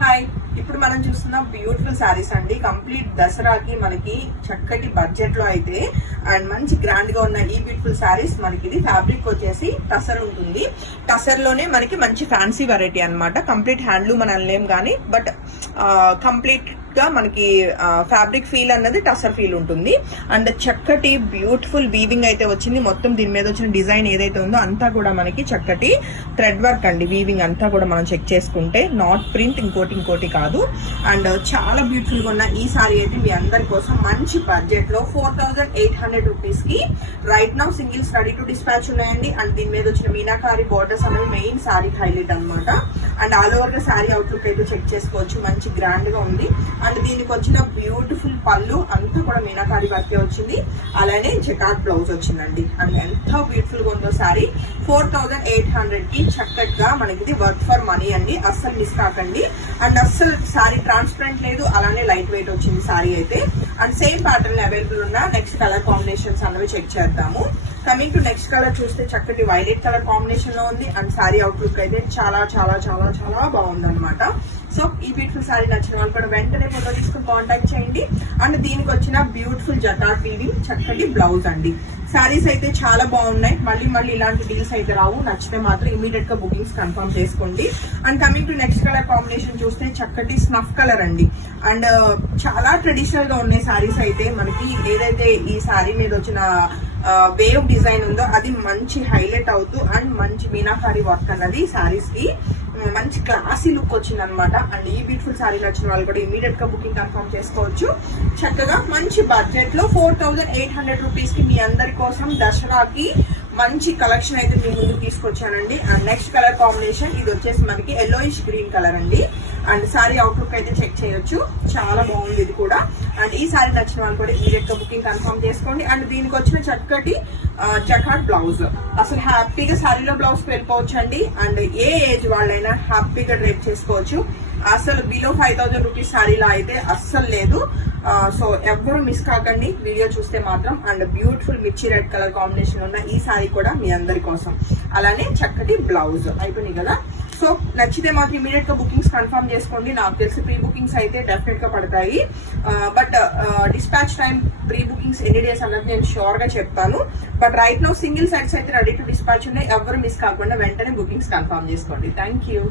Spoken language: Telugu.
హాయ్, ఇప్పుడు మనం చూస్తున్న బ్యూటిఫుల్ శారీస్ అండి. కంప్లీట్ దసరాకి మనకి చక్కటి బడ్జెట్ లో అయితే అండ్ మంచి గ్రాండ్ గా ఉన్న ఈ బ్యూటిఫుల్ శారీస్ మనకి ఇది ఫ్యాబ్రిక్ వచ్చేసి టసర్ ఉంటుంది. టసర్ లోనే మనకి మంచి ఫ్యాన్సీ వెరైటీ అన్నమాట. కంప్లీట్ హ్యాండ్లూమ్ అని అనలేం కానీ బట్ కంప్లీట్ గా మనకి ఫ్యాబ్రిక్ ఫీల్ అన్నది టసర్ ఫీల్ ఉంటుంది. అండ్ చక్కటి బ్యూటిఫుల్ వీవింగ్ అయితే వచ్చింది. మొత్తం దీని మీద వచ్చిన డిజైన్ ఏదైతే ఉందో అంతా కూడా మనకి చక్కటి థ్రెడ్ వర్క్ అండి. వీవింగ్ అంతా కూడా మనం చెక్ చేసుకుంటే నాట్ ప్రింట్ ఇంకోటి కాదు. అండ్ చాలా బ్యూటిఫుల్ గా ఉన్న ఈ సారీ అయితే మీ అందరి కోసం మంచి బడ్జెట్ లో 4800 రూపీస్ కి right now singles ready to dispatch ఉన్నాయండి. అండ్ దీని మీద వచ్చిన మీనాకారి బోర్డర్స్ అనేవి మెయిన్ సారీ హైలైట్ అనమాట. అండ్ ఆల్ ఓవర్ గా సారీ అవుట్లుక్ అయితే చెక్ చేసుకోవచ్చు. మంచి గ్రాండ్ గా ఉంది. అండ్ దీనికి వచ్చిన బ్యూటిఫుల్ పళ్ళు అంతా కూడా మీనాకారి వర్కే వచ్చింది. అలానే జకాట్ బ్లౌజ్ వచ్చిందండి. అండ్ ఎంత బ్యూటిఫుల్ గా ఉందో సారీ. 4800 కి చక్కగా మనకి ఇది వర్క్ ఫర్ మనీ అండి. అస్సలు మిస్ కాకండి. అండ్ అస్సలు సారీ ట్రాన్స్పరెంట్ లేదు, అలానే లైట్ వెయిట్ వచ్చింది సారీ అయితే. అండ్ సేమ్ ప్యాటర్న్ అవైలబుల్ ఉన్న నెక్స్ట్ కలర్ కాంబినేషన్స్ అన్నవి చెక్ చేద్దాము. కమింగ్ టు నెక్స్ట్ కలర్ చూస్తే చక్కటి వైలెట్ కలర్ కాంబినేషన్ లో ఉంది. అండ్ సారీ అవుట్లుక్ అయితే చాలా చాలా చాలా చాలా బాగుంది అనమాట. సో ఈ బ్యూటిఫుల్ సారీ నచ్చిన వాళ్ళు కూడా వెంటనే ఫోటో తీసుకుని కాంటాక్ట్ చేయండి. అండ్ దీనికి వచ్చిన బ్యూటిఫుల్ జటాట్ వీవింగ్ చక్కటి బ్లౌజ్ అండి. సారీస్ అయితే చాలా బాగున్నాయి. మళ్ళీ ఇలాంటి డీల్స్ అయితే రావు. నచ్చితే మాత్రం ఇమీడియట్ గా బుకింగ్స్ కన్ఫర్మ్ చేసుకోండి. And coming to next colour combination చూస్తే చక్కటి స్నఫ్ కలర్ అండి. అండ్ చాలా ట్రెడిషనల్ గా ఉన్నాయి సారీస్ అయితే. మనకి ఏదైతే ఈ సారీ మీద వచ్చిన వేవ్ డిజైన్ ఉందో అది మంచి హైలైట్ అవుతూ అండ్ మంచి మీనాకారి వర్క్ అన్నది సారీస్ కి మంచి క్లాసీ లుక్ వచ్చింది అనమాట. అండ్ ఈ బ్యూటిఫుల్ సారీ నచ్చిన వాళ్ళు కూడా ఇమీడియట్ గా బుకింగ్ కన్ఫర్మ్ చేసుకోవచ్చు. చక్కగా మంచి బడ్జెట్ లో 4800 రూపీస్ కి మీ అందరి కోసం దసరాకి మంచి కలెక్షన్ అయితే మీ ముందుకు తీసుకొచ్చానండి. అండ్ నెక్స్ట్ కలర్ కాంబినేషన్ ఇది వచ్చేసి మనకి ఎల్లోయిష్ గ్రీన్ కలర్ అండి. అండ్ సారీ అవుట్లుక్ అయితే చెక్ చేయొచ్చు. చాలా బాగుంది ఇది కూడా. అండ్ ఈ సారీ నచ్చిన వాళ్ళు కూడా ఇమీడియట్ గా బుకింగ్ కన్ఫర్మ్ చేసుకోండి. అండ్ దీనికి వచ్చిన చక్కటి జకాట్ బ్లౌజ్ అసలు హ్యాపీగా సారీలో బ్లౌజ్ వెళ్ళిపోవచ్చు అండి. అండ్ ఏ ఏజ్ వాళ్ళైనా హ్యాపీగా డ్రైప్ చేసుకోవచ్చు. అసలు బిలో 5000 రూపీస్ సారీలో అయితే అస్సలు లేదు. సో ఎవ్వరూ మిస్ కాకండి వీడియో చూస్తే మాత్రం. అండ్ బ్యూటిఫుల్ మిర్చి రెడ్ కలర్ కాంబినేషన్ ఉన్న ఈ సారీ కూడా మీ అందరి కోసం. అలానే చక్కటి బ్లౌజ్ అయిపోయినాయి కదా. సో నచ్చితే మాత్రం ఇమీడియట్ గా బుకింగ్స్ కన్ఫర్మ్ చేసుకోండి. నాకు తెలిసి ప్రీ బుకింగ్స్ అయితే డెఫినెట్ గా పడతాయి. But dispatch time pre bookings ఎన్ని డేస్ అన్నది నేను షూర్ గా చెప్తాను. But right now single sets అయితే రెడీ టు డిస్పాచ్ ఉన్నాయి. ఎవరు మిస్ కాకుండా వెంటనే బుకింగ్స్ కన్ఫర్మ్ చేసుకోండి. Thank you.